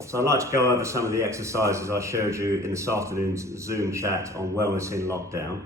So I'd like to go over some of the exercises I showed you in this afternoon's Zoom chat on wellness in lockdown.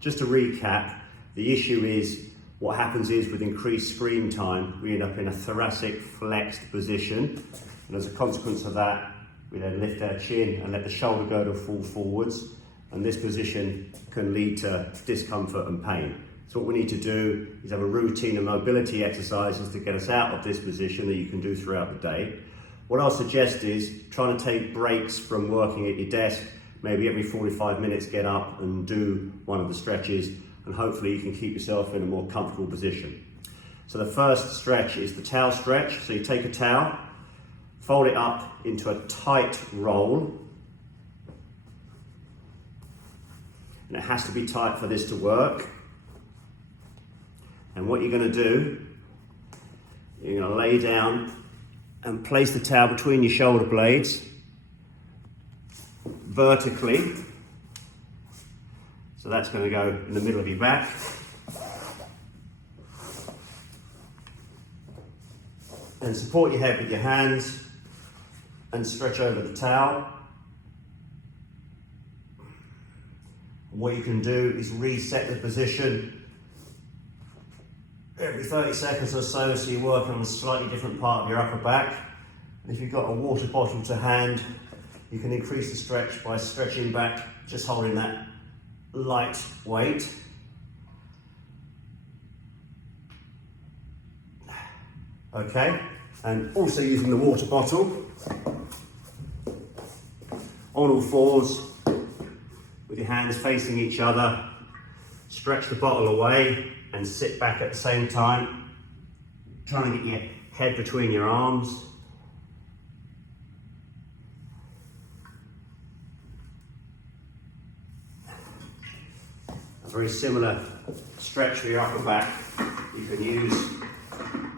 Just to recap, the issue is what happens is with increased screen time, we end up in a thoracic flexed position. And as a consequence of that, we then lift our chin and let the shoulder girdle fall forwards. And this position can lead to discomfort and pain. So what we need to do is have a routine of mobility exercises to get us out of this position that you can do throughout the day. What I'll suggest is trying to take breaks from working at your desk. Maybe every 45 minutes get up and do one of the stretches, and hopefully you can keep yourself in a more comfortable position. So the first stretch is the towel stretch. So you take a towel, fold it up into a tight roll. And it has to be tight for this to work. And what you're going to do, you're going to lay down and place the towel between your shoulder blades vertically. So that's going to go in the middle of your back. And support your head with your hands and stretch over the towel. And what you can do is reset the position every 30 seconds or so you're working on a slightly different part of your upper back. And if you've got a water bottle to hand, you can increase the stretch by stretching back, just holding that light weight. Okay, and also using the water bottle on all fours with your hands facing each other. Stretch the bottle away and sit back at the same time, trying to get your head between your arms. A very similar stretch for your upper back. You can use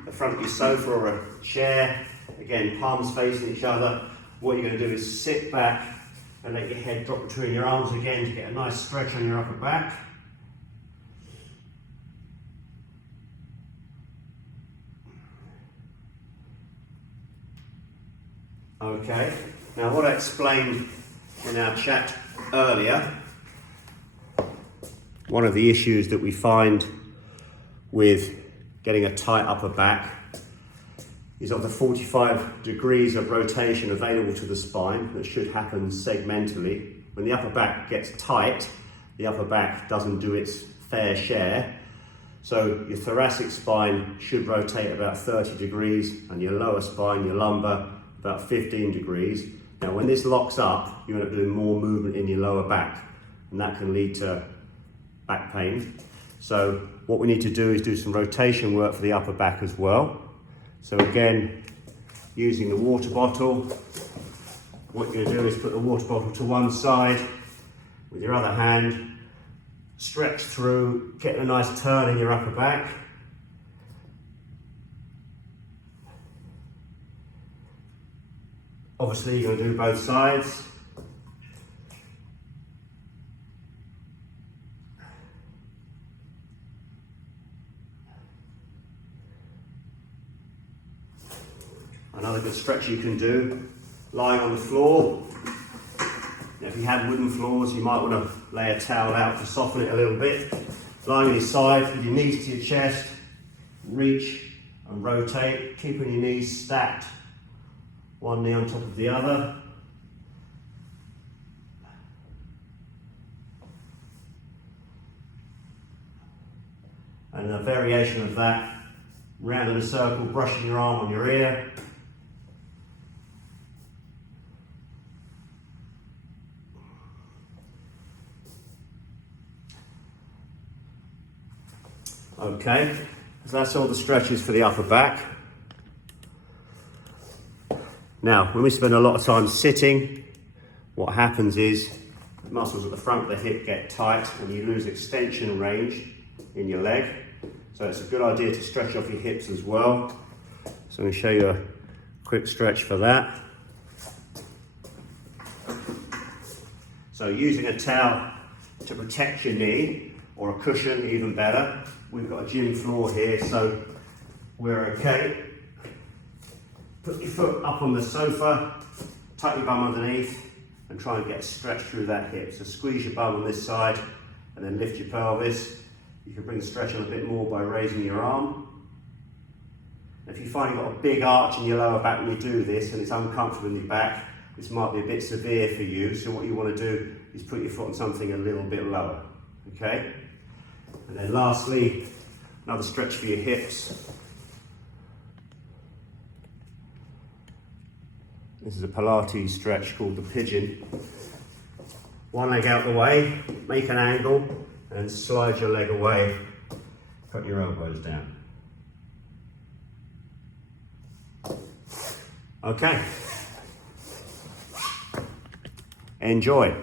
the front of your sofa or a chair. Again, palms facing each other. What you're going to do is sit back and let your head drop between your arms again to get a nice stretch on your upper back. Okay, now what I explained in our chat earlier, one of the issues that we find with getting a tight upper back is of the 45 degrees of rotation available to the spine that should happen segmentally. When the upper back gets tight, the upper back doesn't do its fair share. So your thoracic spine should rotate about 30 degrees and your lower spine, your lumbar, about 15 degrees. Now when this locks up, you end up doing more movement in your lower back, and that can lead to back pain. So what we need to do is do some rotation work for the upper back as well. So again, using the water bottle, what you're going to do is put the water bottle to one side with your other hand, stretch through, get a nice turn in your upper back. Obviously, you're going to do both sides. Another good stretch you can do, lying on the floor. Now, if you had wooden floors, you might want to lay a towel out to soften it a little bit. Lying on your side with your knees to your chest, reach and rotate, keeping your knees stacked, one knee on top of the other. And a variation of that, round in a circle, brushing your arm on your ear. Okay, so that's all the stretches for the upper back. Now, when we spend a lot of time sitting, what happens is the muscles at the front of the hip get tight and you lose extension range in your leg. So it's a good idea to stretch off your hips as well. So I'm going to show you a quick stretch for that. So using a towel to protect your knee, or a cushion, even better. We've got a gym floor here, so we're okay. Put your foot up on the sofa tuck your bum underneath and try and get a stretch through that hip. So squeeze your bum on this side and then lift your pelvis. You can bring the stretch on a bit more by raising your arm. If you find you've got a big arch in your lower back when you do this and it's uncomfortable in your back, this might be a bit severe for you. So what you want to do is put your foot on something a little bit lower, okay? And then lastly, another stretch for your hips. This is a Pilates stretch called the pigeon. One leg out the way, make an angle, and slide your leg away. Put your elbows down. Okay. Enjoy.